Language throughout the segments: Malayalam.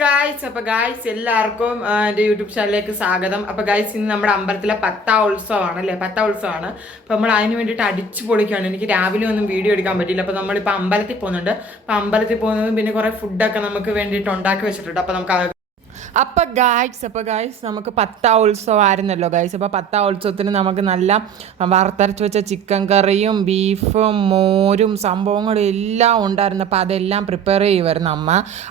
ഗായ്സ് എല്ലാവർക്കും എൻ്റെ യൂട്യൂബ് ചാനലിലേക്ക് സ്വാഗതം. അപ്പോൾ ഗായ്സ് ഇന്ന് നമ്മുടെ അമ്പലത്തിലെ പത്താം ഉത്സവമാണ് അല്ലേ, പത്താം ഉത്സവമാണ്. അപ്പോൾ നമ്മൾ അതിന് വേണ്ടിയിട്ട് അടിച്ചു പൊളിക്കുകയാണ്. എനിക്ക് രാവിലെ ഒന്നും വീഡിയോ എടുക്കാൻ പറ്റില്ല. അപ്പോൾ നമ്മളിപ്പോൾ അമ്പലത്തിൽ പോകുന്നുണ്ട്. അപ്പോൾ അമ്പലത്തിൽ പോകുന്നതും പിന്നെ കുറേ ഫുഡൊക്കെ നമുക്ക് വേണ്ടിയിട്ട് ഉണ്ടാക്കി വെച്ചിട്ടുണ്ട്. അപ്പോൾ നമുക്ക് അപ്പോൾ ഗായ്സ് നമുക്ക് പത്താം ഉത്സവമായിരുന്നല്ലോ ഗായ്സ്. അപ്പോൾ പത്താം ഉത്സവത്തിന് നമുക്ക് നല്ല വറുത്തരച്ച് വെച്ച ചിക്കൻ കറിയും ബീഫും മോരും സംഭവങ്ങളും എല്ലാം ഉണ്ടായിരുന്നു. അപ്പോൾ അതെല്ലാം പ്രിപ്പയർ ചെയ്യുമായിരുന്നു അമ്മ.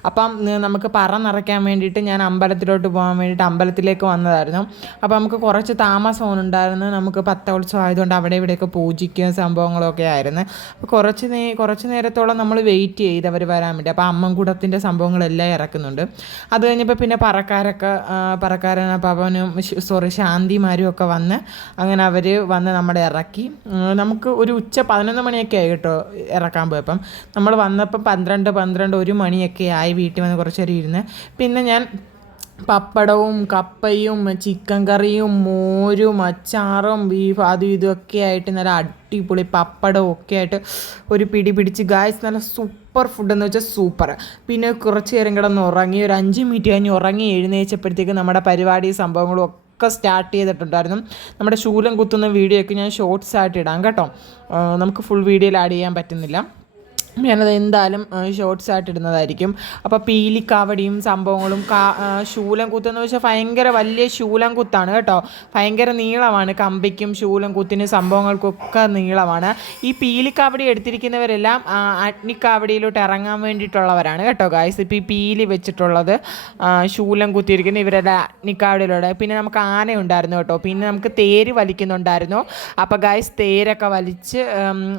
അപ്പം നമുക്ക് പറ നിറയ്ക്കാൻ വേണ്ടിയിട്ട് ഞാൻ അമ്പലത്തിലോട്ട് പോകാൻ വേണ്ടിയിട്ട് അമ്പലത്തിലേക്ക് വന്നതായിരുന്നു. അപ്പോൾ നമുക്ക് കുറച്ച് താമസം ഉണ്ടായിരുന്നു. നമുക്ക് പത്താം ഉത്സവം ആയതുകൊണ്ട് അവിടെ ഇവിടെയൊക്കെ പൂജിക്കുക സംഭവങ്ങളൊക്കെ ആയിരുന്നു. അപ്പോൾ കുറച്ച് നേരത്തോളം നമ്മൾ വെയിറ്റ് ചെയ്ത് അവർ വരാൻ വേണ്ടി. അപ്പോൾ അമ്മൻകുടത്തിൻ്റെ സംഭവങ്ങളെല്ലാം ഇറക്കുന്നുണ്ട്. അത് കഴിഞ്ഞപ്പോൾ പിന്നെ പറക്കാരൻ പവനും ശാന്തിമാരും ഒക്കെ വന്ന് അങ്ങനെ അവർ വന്ന് നമ്മുടെ ഇറക്കി. നമുക്ക് ഒരു ഉച്ച 11 മണിയൊക്കെ ആയി കേട്ടോ ഇറക്കാൻ പോയപ്പം. നമ്മൾ വന്നപ്പം 1 മണിയൊക്കെ ആയി. വീട്ടിൽ വന്ന് കുറച്ച് നേരം ഇരുന്ന് പിന്നെ ഞാൻ പപ്പടവും കപ്പയും ചിക്കൻ കറിയും മോരും അച്ചാറും ബീഫ് അതും ഇതൊക്കെ ആയിട്ട് നല്ല അടിപൊളി പപ്പടവും ഒക്കെ ആയിട്ട് ഒരു പിടി പിടിച്ച് ഗായ്സ് നല്ല സൂപ്പർ ഫുഡ് എന്ന് വെച്ചാൽ സൂപ്പർ. പിന്നെ കുറച്ച് നേരം കിടന്ന് ഉറങ്ങി, ഒരു 5 മിനിറ്റ് കഴിഞ്ഞ് ഉറങ്ങി എഴുന്നേച്ചപ്പോഴത്തേക്ക് നമ്മുടെ പരിപാടി സംഭവങ്ങളും ഒക്കെ സ്റ്റാർട്ട് ചെയ്തിട്ടുണ്ടായിരുന്നു. നമ്മുടെ ശൂലം കുത്തുന്ന വീഡിയോ ഒക്കെ ഞാൻ ഷോർട്സ് ആയിട്ട് ഇടാം കേട്ടോ. നമുക്ക് ഫുൾ വീഡിയോയിൽ ആഡ് ചെയ്യാൻ പറ്റുന്നില്ല. ഞാനത് എന്തായാലും ഷോർട്സ് ആയിട്ട് ഇടുന്നതായിരിക്കും. അപ്പോൾ പീലിക്കാവടിയും സംഭവങ്ങളും ശൂലം കുത്തെന്ന് വെച്ചാൽ ഭയങ്കര വലിയ ശൂലം കുത്താണ് കേട്ടോ. ഭയങ്കര നീളമാണ് കമ്പിക്കും ശൂലം കുത്തിനും സംഭവങ്ങൾക്കൊക്കെ നീളമാണ്. ഈ പീലിക്കാവടി എടുത്തിരിക്കുന്നവരെല്ലാം അഗ്നിക്കാവടിയിലോട്ട് ഇറങ്ങാൻ വേണ്ടിയിട്ടുള്ളവരാണ് കേട്ടോ ഗായ്സ്. ഇപ്പോൾ ഈ പീലി വെച്ചിട്ടുള്ളത് ശൂലം കുത്തിയിരിക്കുന്ന ഇവരുടെ അഗ്നിക്കാവടിയിലൂടെ. പിന്നെ നമുക്ക് ആന ഉണ്ടായിരുന്നു കേട്ടോ. പിന്നെ നമുക്ക് തേര് വലിക്കുന്നുണ്ടായിരുന്നു. അപ്പോൾ ഗായ്സ് തേരൊക്കെ വലിച്ച്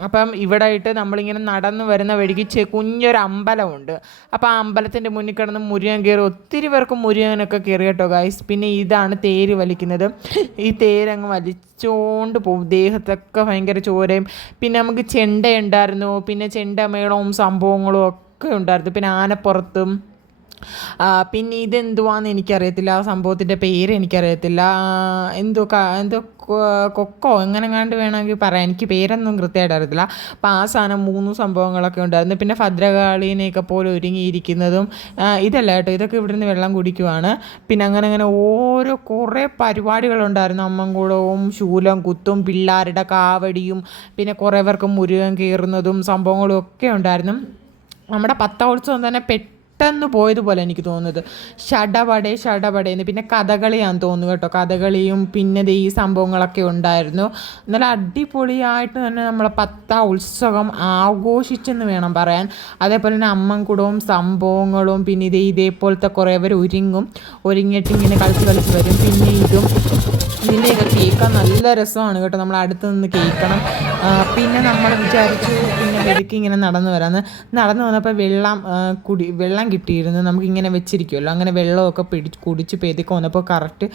അപ്പം ഇവിടെ ഇട്ട് നമ്മളിങ്ങനെ നടന്നു വരുന്ന വഴിക്ക് കുഞ്ഞൊരു അമ്പലമുണ്ട്. അപ്പോൾ ആ അമ്പലത്തിൻ്റെ മുന്നിൽ കിടന്ന് മുരുകൻ കയറി. ഒത്തിരി പേർക്ക് മുരുകനൊക്കെ കയറി കേട്ടോ ഗായ്സ്. പിന്നെ ഇതാണ് തേര് വലിക്കുന്നത്. ഈ തേരങ്ങ് വലിച്ചുകൊണ്ട് പോകും. ദേഹത്തൊക്കെ ഭയങ്കര ചോരയും. പിന്നെ നമുക്ക് ചെണ്ട ഉണ്ടായിരുന്നു. പിന്നെ ചെണ്ടമേളവും സംഭവങ്ങളും ഒക്കെ ഉണ്ടായിരുന്നു. പിന്നെ ആനപ്പുറത്തും. പിന്നെ ഇതെന്തുവാന്ന് എനിക്കറിയത്തില്ല, ആ സംഭവത്തിൻ്റെ പേര് എനിക്കറിയത്തില്ല. എന്തോ കൊക്കോ എങ്ങനെങ്ങാണ്ട് വേണമെങ്കിൽ പറയാം, എനിക്ക് പേരൊന്നും കൃത്യമായിട്ട് അറിയത്തില്ല. അപ്പോൾ ആ സാധനം 3 സംഭവങ്ങളൊക്കെ ഉണ്ടായിരുന്നു. പിന്നെ ഭദ്രകാളീനെയൊക്കെ പോലെ ഒരുങ്ങിയിരിക്കുന്നതും ഇതല്ല കേട്ടോ, ഇതൊക്കെ ഇവിടുന്ന് വെള്ളം കുടിക്കുവാണ്. പിന്നെ അങ്ങനെ ഓരോ കുറേ പരിപാടികളുണ്ടായിരുന്നു. അമ്മൻകുടവും ശൂലം കുത്തും പിള്ളേരുടെ കാവടിയും പിന്നെ കുറേ പേർക്ക് മുരുകൻ കയറുന്നതും സംഭവങ്ങളും ഒക്കെ ഉണ്ടായിരുന്നു. നമ്മുടെ പത്താം ഉത്സവം തന്നെ പെട്ടെന്ന് പോയതുപോലെ എനിക്ക് തോന്നുന്നത്. ഷടപടേന്ന് പിന്നെ കഥകളിയാന്ന് തോന്നുന്നു കേട്ടോ. കഥകളിയും പിന്നെ ഈ സംഭവങ്ങളൊക്കെ ഉണ്ടായിരുന്നു. നല്ല അടിപൊളിയായിട്ട് തന്നെ നമ്മളെ പത്താം ഉത്സവം ആഘോഷിച്ചെന്ന് വേണം പറയാൻ. അതേപോലെ തന്നെ അമ്മൻകുടവും സംഭവങ്ങളും പിന്നെ ഇതേപോലത്തെ കുറേ പേർ ഒരുങ്ങിയിട്ട് ഇങ്ങനെ കളിച്ച് വരും. പിന്നെ ഇതിൻ്റെയൊക്കെ കേൾക്കാൻ നല്ല രസമാണ് കേട്ടോ. നമ്മൾ അടുത്ത് നിന്ന് കേൾക്കണം. പിന്നെ നമ്മൾ വിചാരിച്ചു പിന്നെ വെടുക്കി ഇങ്ങനെ നടന്നു വന്നപ്പോൾ വെള്ളം കിട്ടിയിരുന്നു. നമുക്കിങ്ങനെ വെച്ചിരിക്കുമല്ലോ, അങ്ങനെ വെള്ളമൊക്കെ കുടിച്ച് പെതുക്കെ വന്നപ്പോൾ കറക്റ്റ്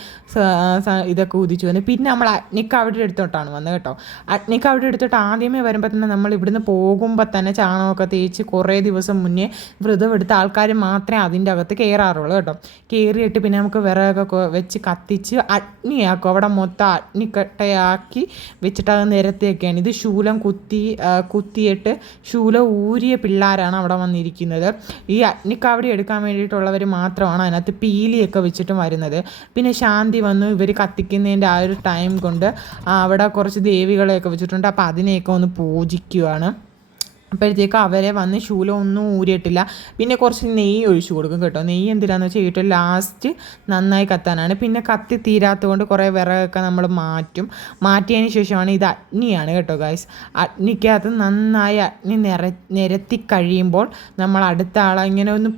ഇതൊക്കെ ഉദിച്ചു വന്നു. പിന്നെ നമ്മൾ അഗ്നിക്കാവടി എടുത്തോട്ടാണ് വന്നത് കേട്ടോ. അഗ്നിക്കാവടി എടുത്തിട്ട് ആദ്യമേ വരുമ്പോൾ തന്നെ നമ്മൾ ഇവിടുന്ന് പോകുമ്പോൾ തന്നെ ചാണകമൊക്കെ തേച്ച് കുറേ ദിവസം മുന്നേ വ്രതം എടുത്ത ആൾക്കാർ മാത്രമേ അതിൻ്റെ അകത്ത് കയറാറുള്ളൂ കേട്ടോ. കയറിയിട്ട് പിന്നെ നമുക്ക് വിറകൊക്കെ വെച്ച് കത്തിച്ച് അഗ്നിയാക്കും. അവിടെ മൊത്തം അഗ്നിക്കട്ടയാക്കി വെച്ചിട്ട് അത് നിരത്തിയൊക്കെയാണ്. ഇത് ശൂലം കുത്തിയിട്ട് ശൂലം ഊരിയ പിള്ളേരാണ് അവിടെ വന്നിരിക്കുന്നത്. ഈ അഗ്നിക്കാവടി എടുക്കാൻ വേണ്ടിയിട്ടുള്ളവർ മാത്രമാണ് അതിനകത്ത് പീലിയൊക്കെ വെച്ചിട്ടും വരുന്നത്. പിന്നെ ശാന്തി വന്നു. ഇവർ കത്തിക്കുന്നതിൻ്റെ ആ ഒരു ടൈം കൊണ്ട് അവിടെ കുറച്ച് ദേവികളെയൊക്കെ വെച്ചിട്ടുണ്ട്. അപ്പോൾ അതിനെയൊക്കെ ഒന്ന് പൂജിക്കുകയാണ്. അപ്പോഴത്തേക്കും അവരെ വന്ന് ശൂലം ഒന്നും ഊരിയിട്ടില്ല. പിന്നെ കുറച്ച് നെയ്യ് ഒഴിച്ചു കൊടുക്കും കേട്ടോ. നെയ്യ് എന്തിനാന്ന് വെച്ചാൽ ഏറ്റവും ലാസ്റ്റ് നന്നായി കത്താനാണ്. പിന്നെ കത്തി തീരാത്തത് കൊണ്ട് കുറേ വിറകൊക്കെ നമ്മൾ മാറ്റിയതിന് ശേഷമാണ് ഇത് അഗ്നിയാണ് കേട്ടോ ഗായ്സ്. അഗ്നിക്കകത്ത് നന്നായി അഗ്നി നിരത്തി കഴിയുമ്പോൾ നമ്മൾ അടുത്ത ആളെ ഇങ്ങനെ ഒന്ന്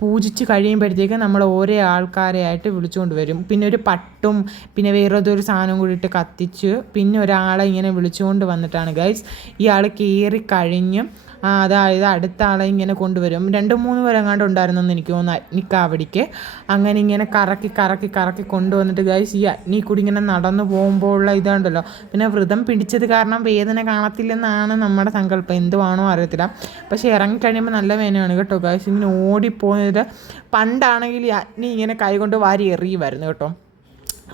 പൂജിച്ച് കഴിയുമ്പോഴത്തേക്ക് നമ്മൾ ഓരോ ആൾക്കാരെ ആയിട്ട് വിളിച്ചുകൊണ്ട് വരും. പിന്നെ ഒരു പട്ടും പിന്നെ വേറൊരു സാധനം കൂടി ഇട്ട് കത്തിച്ച് പിന്നെ ഒരാളെ ഇങ്ങനെ വിളിച്ചുകൊണ്ട് വന്നിട്ടാണ് ഗൈസ് ഇയാൾ കയറി കഴിഞ്ഞ് അതായത് അടുത്ത ആളെ ഇങ്ങനെ കൊണ്ടുവരും. 2-3 പേരെങ്ങാണ്ട് ഉണ്ടായിരുന്നെന്ന് എനിക്ക് തോന്നുന്നു അഗ്നിക്കാവടിക്ക്. അങ്ങനെ ഇങ്ങനെ കറക്കി കൊണ്ടുവന്നിട്ട് ഗൈസ് ഈ അഗ്നി കൂടി ഇങ്ങനെ നടന്നു പോകുമ്പോഴുള്ള ഇതുണ്ടല്ലോ. പിന്നെ വ്രതം പിടിച്ചത് കാരണം വേദന കാണത്തില്ലെന്നാണ് നമ്മുടെ സങ്കല്പം, എന്തുവാണോ അറിയത്തില്ല. പക്ഷേ ഇറങ്ങിക്കഴിയുമ്പോൾ നല്ല വേദനയാണ് കേട്ടോ ഗൈസ്. ഇങ്ങനെ ഓടിപ്പോയത്. പണ്ടാണെങ്കിൽ ഈ അഗ്നി ഇങ്ങനെ കൈ കൊണ്ട് വാരി എറിയുമായിരുന്നു കേട്ടോ.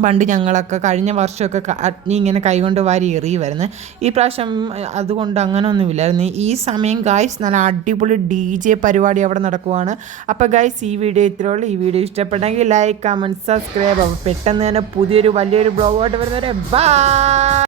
പണ്ട് ഞങ്ങളൊക്കെ കഴിഞ്ഞ വർഷമൊക്കെ അഗ്നി ഇങ്ങനെ കൈകൊണ്ട് വാരി എറിയുമായിരുന്നു. ഈ പ്രാവശ്യം അതുകൊണ്ട് അങ്ങനെ ഒന്നുമില്ലായിരുന്നു. ഈ സമയം ഗായ്സ് നല്ല അടിപൊളി DJ പരിപാടി അവിടെ നടക്കുവാണ്. അപ്പോൾ ഗായ്സ് ഈ വീഡിയോ ഇത്രയേ ഉള്ളൂ. ഈ വീഡിയോ ഇഷ്ടപ്പെട്ടെങ്കിൽ ലൈക്ക്, കമൻറ്റ്, സബ്സ്ക്രൈബ്. അപ്പോൾ പെട്ടെന്ന് തന്നെ പുതിയൊരു വലിയൊരു ബ്ലോഗായിട്ട് വരുന്നവരെ ബൈ.